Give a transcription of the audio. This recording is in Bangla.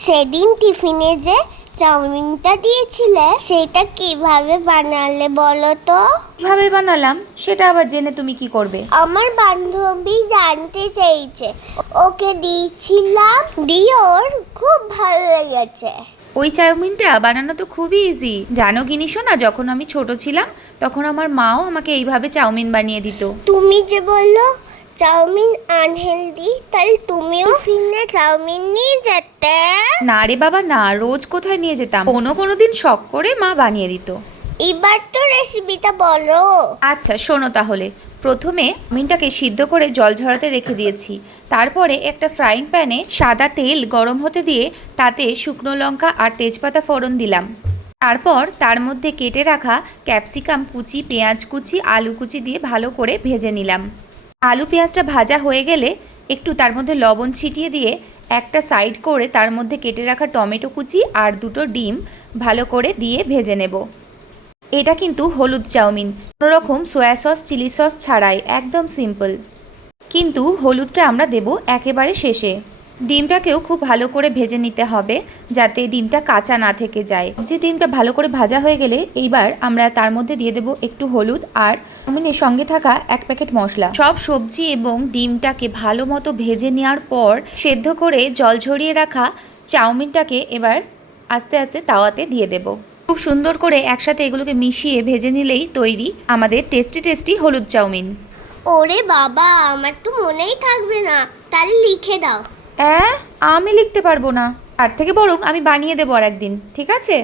সেদিন টিফিনে যে চাউমিনটা দিয়েছিলে সেটা কিভাবে বানালে বলো তো? কিভাবে বানালাম সেটা আবার জেনে তুমি কি করবে? আমার বান্ধবী জানতে চেয়েছে, ওকে দিয়েছিলাম, দিয়ে ওর খুব ভালো লেগেছে। ওই চাউমিনটা বানানো তো খুবই ইজি, জানো গিনিসো না, যখন আমি ছোট ছিলাম তখন আমার মাও আমাকে এইভাবে চাউমিন বানিয়ে দিত। তুমি যে বললো চাউমিন আনহেলদি, তাহলে তুমিও টিফিনে চাউমিন নিয়ে যেতে? না রে বাবা না, রোজ কোথায় নিয়ে যেতাম, কোনো দিন শখ করে মা বানিয়ে দিত। এবার তো রেসিপিটা বলো। আচ্ছা শোনো তাহলে, প্রথমে চাউমিনটাকে সিদ্ধ করে জল ঝরাতে রেখে দিয়েছি। তারপরে একটা ফ্রাইং প্যানে সাদা তেল গরম হতে দিয়ে তাতে শুকনো লঙ্কা আর তেজপাতা ফোড়ন দিলাম। তারপর তার মধ্যে কেটে রাখা ক্যাপসিকাম কুচি, পেঁয়াজ কুচি, আলু কুচি দিয়ে ভালো করে ভেজে নিলাম। আলু পেঁয়াজটা ভাজা হয়ে গেলে একটু তার মধ্যে লবণ ছিটিয়ে দিয়ে একটা সাইড করে তার মধ্যে কেটে রাখা টমেটো কুচি আর দুটো ডিম ভালো করে দিয়ে ভেজে নেব। এটা কিন্তু হলুদ চাউমিন, কোনো রকম সয়া সস চিলি সস ছাড়াই, একদম সিম্পল। কিন্তু হলুদটা আমরা দেব একেবারে শেষে। ডিমটাকেও খুব ভালো করে ভেজে নিতে হবে যাতে ডিমটা কাঁচা না থেকে যায়। যে ডিমটা ভালো করে ভাজা হয়ে গেলে এইবার আমরা তার মধ্যে দিয়ে দেব একটু হলুদ আর চাউমিনের সঙ্গে থাকা 1 প্যাকেট মশলা। সব সবজি এবং ডিমটাকে ভালো মতো ভেজে নেওয়ার পর সেদ্ধ করে জল ঝরিয়ে রাখা চাউমিনটাকে এবার আস্তে আস্তে তাওয়াতে দিয়ে দেব। খুব সুন্দর করে একসাথে এগুলোকে মিশিয়ে ভেজে নিলেই তৈরি আমাদের টেস্টি টেস্টি হলুদ চাউমিন। ওরে বাবা, আমার তো মনেই থাকবে না, তাহলে লিখে দাও। আমি লিখতে পারবো না, তার থেকে বরং আমি বানিয়ে দেবো আর একদিন, ঠিক আছে?